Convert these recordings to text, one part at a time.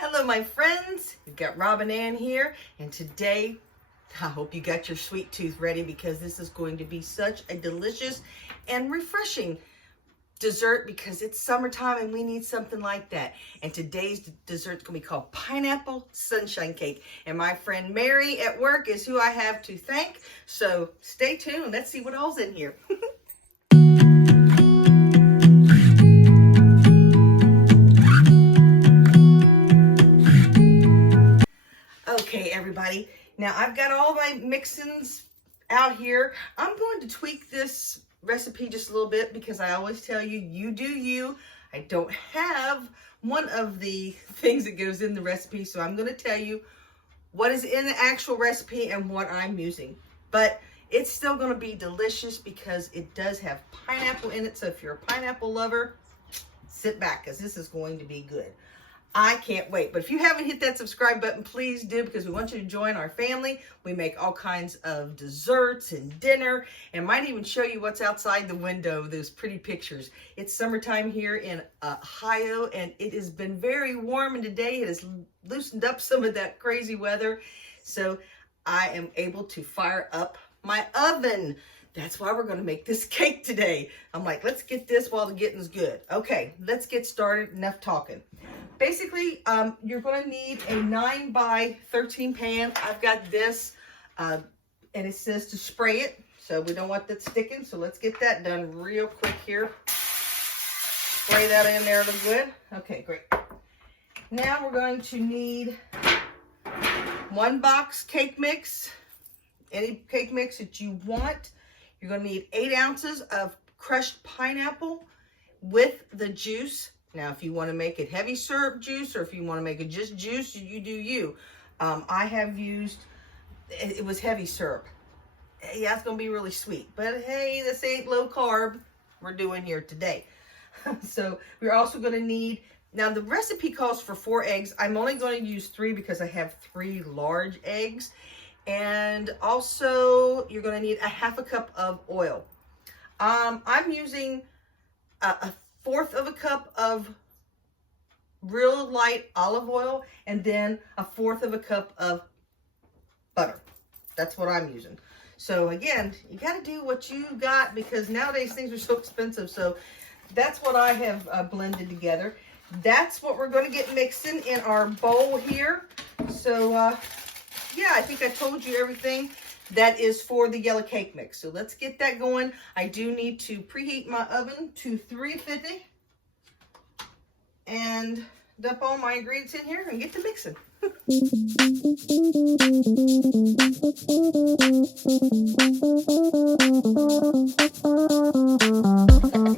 Hello, my friends. You've got Rob and Ann here, and today I hope you got your sweet tooth ready because this is going to be such a delicious and refreshing dessert because it's summertime and we need something like that. And today's dessert is going to be called pineapple sunshine cake. And my friend Mary at work is who I have to thank. So stay tuned. Let's see what all's in here. Okay, everybody. Now I've got all my mixins out here. I'm going to tweak this recipe just a little bit because I always tell you, you do you. I don't have one of the things that goes in the recipe, so I'm going to tell you what is in the actual recipe and what I'm using. But it's still going to be delicious because it does have pineapple in it. So if you're a pineapple lover, sit back because this is going to be good. I can't wait. But if you haven't hit that subscribe button, please do, because we want you to join our family. We make all kinds of desserts and dinner, and might even show you what's outside the window, those pretty pictures. It's summertime here in Ohio, and it has been very warm, and today it has loosened up some of that crazy weather. So I am able to fire up my oven. That's why we're going to make this cake today. I'm like, let's get this while the getting's good. Okay, let's get started. Enough talking. Basically, you're going to need a 9 by 13 pan. I've got this, and it says to spray it, so we don't want that sticking. So let's get that done real quick here. Spray that in there a little good. Okay, great. Now we're going to need 1 box cake mix, any cake mix that you want. You're going to need 8 ounces of crushed pineapple with the juice. Now, if you want to make it heavy syrup juice or if you want to make it just juice, you do you. I have used, it was heavy syrup. Yeah, it's going to be really sweet. But hey, this ain't low carb we're doing here today. So we're also going to need, now the recipe calls for 4 eggs. I'm only going to use 3 because I have 3 large eggs. And also, you're going to need a 1/2 cup of oil. I'm using a 1/4 of a cup of real light olive oil and then a 1/4 of a cup of butter. That's what I'm using. So again, you got to do what you got because nowadays things are so expensive. So that's what I have blended together. That's what we're going to get mixing in our bowl here. So yeah, I think I told you everything that is for the yellow cake mix. So let's get that going. I do need to preheat my oven to 350 and dump all my ingredients in here and get to mixing.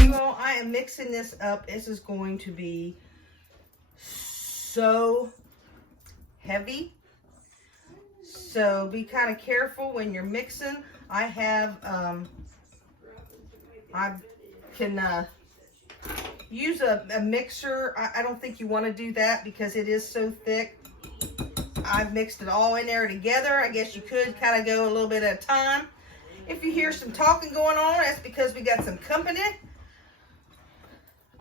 You all, I am mixing this up. This is going to be so heavy. So be kind of careful when you're mixing. I have, I can use a mixer. I don't think you want to do that because it is so thick. I've mixed it all in there together. I guess you could kind of go a little bit at a time. If you hear some talking going on, that's because we got some company.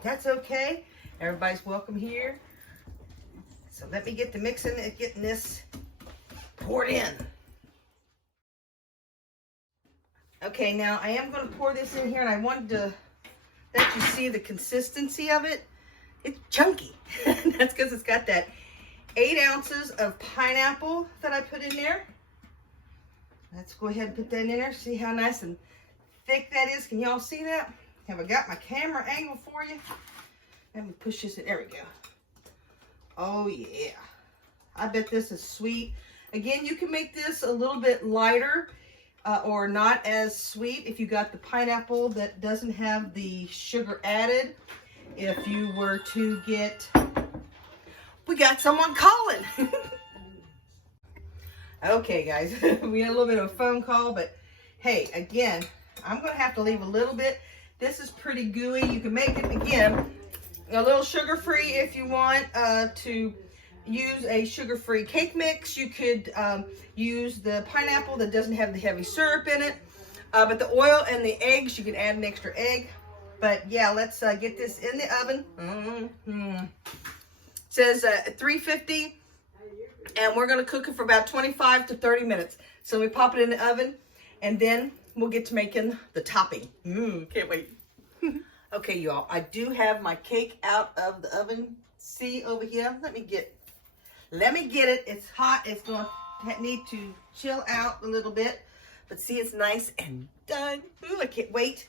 That's okay. Everybody's welcome here. So let me get to mixing and getting this poured in. Okay, now I am going to pour this in here, and I wanted to let you see the consistency of it. It's chunky. That's because it's got that 8 ounces of pineapple that I put in there. Let's go ahead and put that in there. See how nice and thick that is. Can y'all see that? Have I got my camera angle for you? Let me push this in. There we go. Oh yeah. I bet this is sweet. Again, you can make this a little bit lighter or not as sweet if you got the pineapple that doesn't have the sugar added. If you were to get, we got someone calling. Okay, guys, we had a little bit of a phone call, but hey, again, I'm going to have to leave a little bit. This is pretty gooey. You can make it, again, a little sugar-free if you want to use a sugar-free cake mix. You could use the pineapple that doesn't have the heavy syrup in it. But the oil and the eggs, you can add an extra egg. But yeah, let's get this in the oven. says 350, and we're going to cook it for about 25 to 30 minutes. So we pop it in the oven, and then we'll get to making the topping. Can't wait. Okay, y'all, I do have my cake out of the oven. See over here? Let me get it. It's hot. It's going to need to chill out a little bit. But see, it's nice and done. Ooh, I can't wait.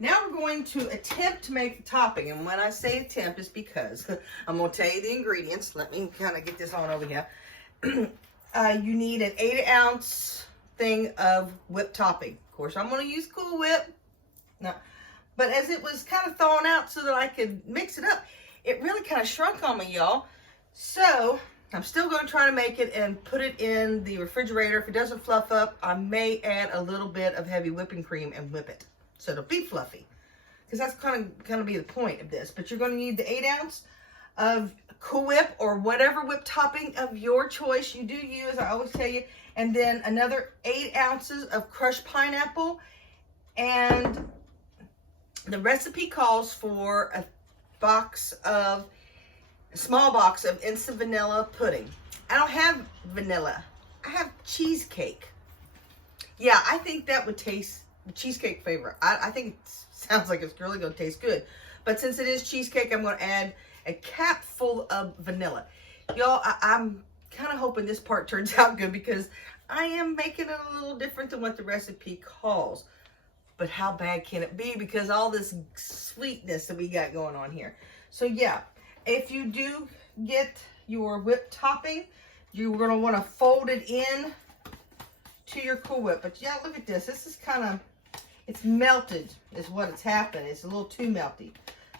Now we're going to attempt to make the topping. And when I say attempt, it's because I'm going to tell you the ingredients. Let me kind of get this on over here. You need an 8-ounce thing of whipped topping. Of course, I'm going to use Cool Whip. No. But as it was kind of thawing out so that I could mix it up, it really kind of shrunk on me, y'all. So I'm still going to try to make it and put it in the refrigerator. If it doesn't fluff up, I may add a little bit of heavy whipping cream and whip it so it'll be fluffy. Because that's kind of be the point of this. But you're going to need the 8-ounce of Cool Whip or whatever whipped topping of your choice you do use. I always tell you. And then another 8 ounces of crushed pineapple. And the recipe calls for a small box of instant vanilla pudding. I don't have vanilla. I have cheesecake. Yeah, I think that would taste the cheesecake flavor. I think it sounds like it's really going to taste good. But since it is cheesecake, I'm going to add a cap full of vanilla. Y'all, I'm kind of hoping this part turns out good because I am making it a little different than what the recipe calls. But how bad can it be? Because all this sweetness that we got going on here. So yeah, if you do get your whipped topping, you're going to want to fold it in to your Cool Whip. But yeah, look at this. This is kind of, it's melted is what it's happened. It's a little too melty.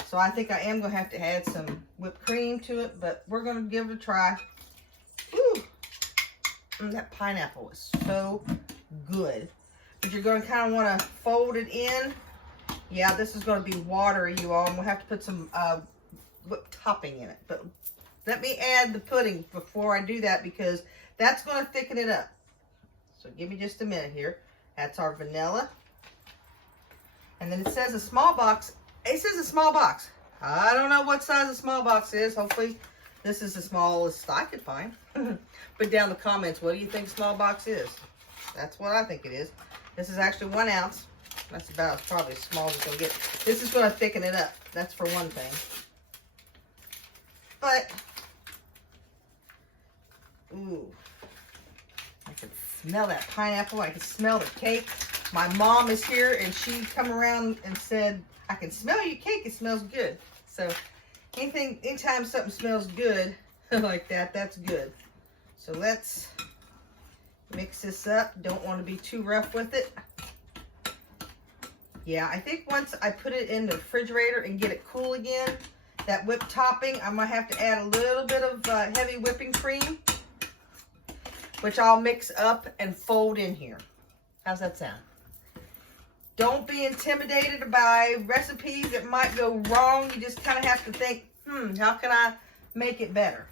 So I think I am going to have to add some whipped cream to it. But we're going to give it a try. Woo! That pineapple is so good. But you're going to kind of want to fold it in. Yeah, this is going to be watery, you all. And we'll have to put some whipped topping in it. But let me add the pudding before I do that because that's going to thicken it up. So give me just a minute here. That's our vanilla. And then it says a small box. It says a small box. I don't know what size a small box is. Hopefully this is the smallest I could find. Put down in the comments, what do you think small box is? That's what I think it is. This is actually 1 ounce. That's about probably as small as it's going to get. This is going to thicken it up. That's for one thing. But, ooh, I can smell that pineapple. I can smell the cake. My mom is here, and she come around and said, I can smell your cake. It smells good. So, anytime something smells good like that, that's good. So, let's mix this up. Don't want to be too rough with it. Yeah, I think once I put it in the refrigerator and get it cool again, that whipped topping, I might have to add a little bit of heavy whipping cream, which I'll mix up and fold in here. How's that sound? Don't be intimidated by recipes that might go wrong. You just kind of have to think, how can I make it better?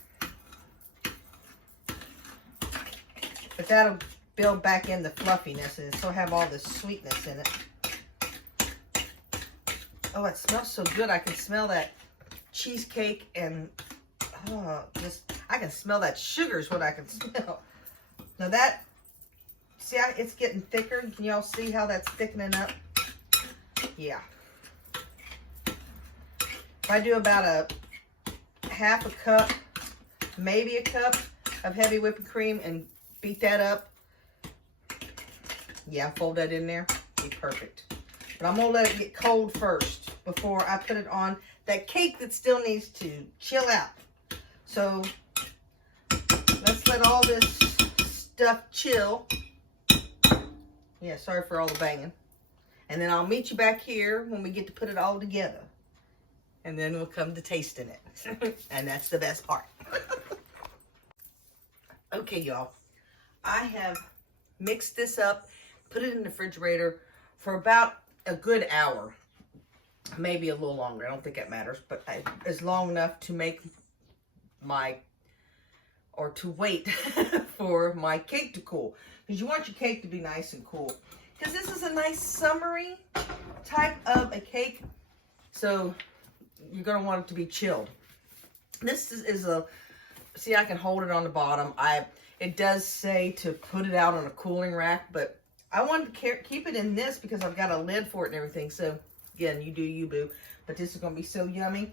But that'll build back in the fluffiness and still have all the sweetness in it. Oh, it smells so good. I can smell that cheesecake and I can smell that sugar is what I can smell. Now that, see, it's getting thicker. Can y'all see how that's thickening up? Yeah. If I do about a half a cup, maybe a cup of heavy whipping cream and beat that up, yeah, fold that in there, be perfect. But I'm going to let it get cold first before I put it on that cake that still needs to chill out. So let's let all this stuff chill. Yeah, sorry for all the banging. And then I'll meet you back here when we get to put it all together. And then we'll come to tasting it. And that's the best part. Okay, y'all. I have mixed this up, put it in the refrigerator for about a good hour. Maybe a little longer. I don't think that matters. But it's long enough to make to wait for my cake to cool. Because you want your cake to be nice and cool. Because this is a nice summery type of a cake. So you're going to want it to be chilled. This is a see, I can hold it on the bottom. It does say to put it out on a cooling rack, but I wanted to keep it in this because I've got a lid for it and everything. So again, you do you, boo. But this is going to be so yummy.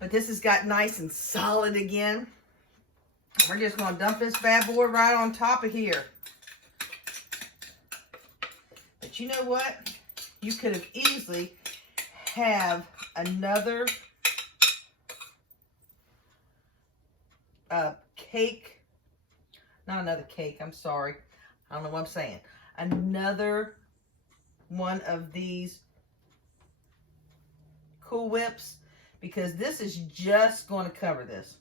But this has got nice and solid again. We're just going to dump this bad boy right on top of here. But you know what? You could have easily have another cake. Not another cake, I'm sorry. I don't know what I'm saying. Another one of these Cool Whips, because this is just going to cover this.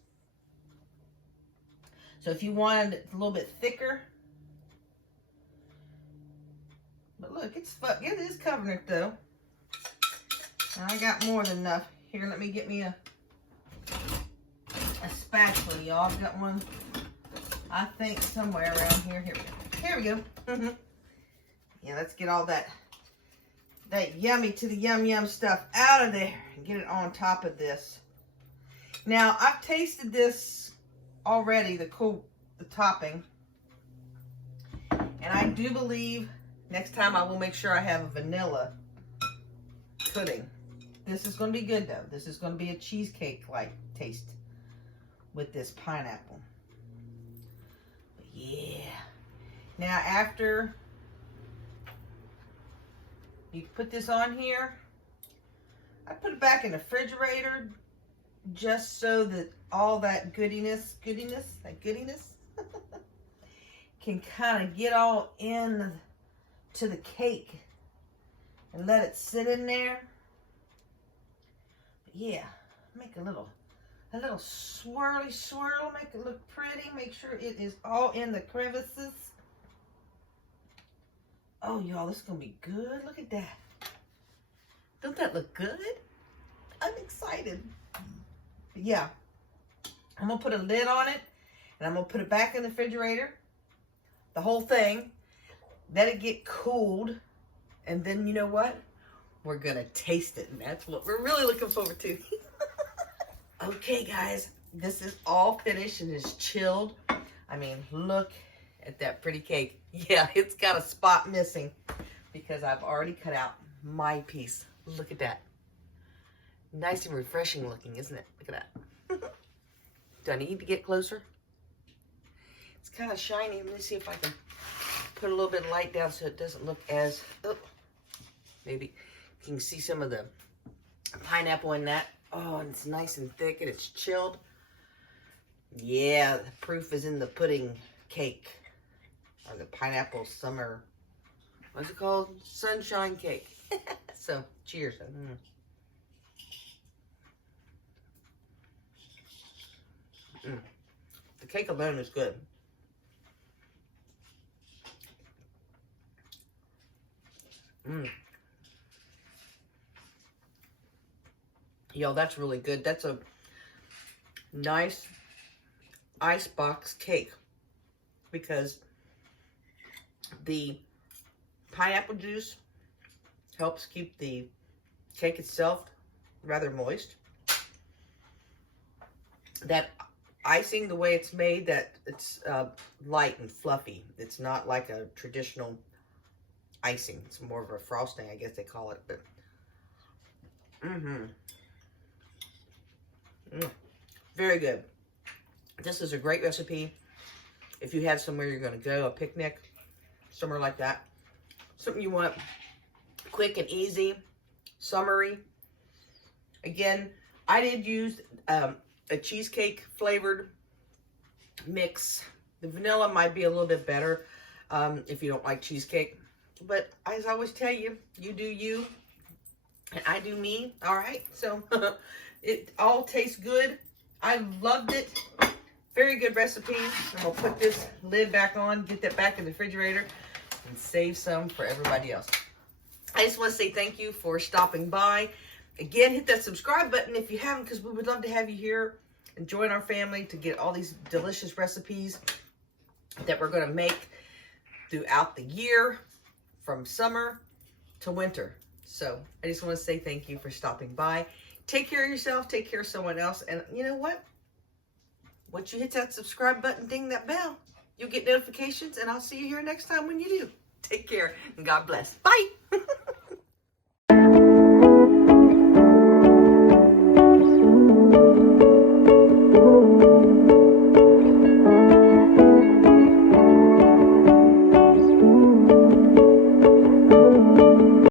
So if you wanted it a little bit thicker, but look, it is covering it though. And I got more than enough. Here, let me get me a spatula, y'all. I've got one, I think, somewhere around here. Here we go. Yeah, let's get all that yummy to the yum stuff out of there and get it on top of this. Now, I've tasted this already, the topping, and I do believe next time I will make sure I have a vanilla pudding. This is going to be good though. This is going to be a cheesecake-like taste with this pineapple. But yeah. Now after you put this on here, I put it back in the refrigerator just so that all that goodiness can kind of get all in to the cake and let it sit in there. But yeah, make a little swirly swirl, make it look pretty, make sure it is all in the crevices. Oh, y'all, this is gonna be good. Look at that. Don't that look good? I'm excited. But yeah, I'm gonna put a lid on it and I'm gonna put it back in the refrigerator, the whole thing, let it get cooled, and then you know what? We're gonna taste it, and that's what we're really looking forward to. Okay, guys, this is all finished and is chilled. I mean, look at that pretty cake. Yeah, it's got a spot missing because I've already cut out my piece. Look at that. Nice and refreshing looking, isn't it? Look at that. Do I need to get closer? It's kind of shiny. Let me see if I can put a little bit of light down so it doesn't look as... Oh, maybe you can see some of the pineapple in that. Oh, and it's nice and thick and it's chilled. Yeah, the proof is in the pudding cake. Or the pineapple summer, what's it called? Sunshine cake. So, cheers. The cake alone is good. Yo, that's really good. That's a nice icebox cake because the pineapple juice helps keep the cake itself rather moist. That icing, the way it's made, that it's light and fluffy. It's not like a traditional icing. It's more of a frosting, I guess they call it. But very good. This is a great recipe if you have somewhere you're going to go, a picnic, somewhere like that. Something you want quick and easy, summery. Again, I did use a cheesecake flavored mix. The vanilla might be a little bit better if you don't like cheesecake. But as I always tell you, you do you and I do me. All right, so it all tastes good. I loved it. Very good recipe. I'm gonna put this lid back on, get that back in the refrigerator, and save some for everybody else. I just want to say thank you for stopping by. Again, hit that subscribe button if you haven't, because we would love to have you here and join our family to get all these delicious recipes that we're going to make throughout the year, from summer to winter. So I just want to say thank you for stopping by. Take care of yourself, take care of someone else, and you know what? Once you hit that subscribe button, ding that bell, you'll get notifications, and I'll see you here next time when you do. Take care, and God bless. Bye.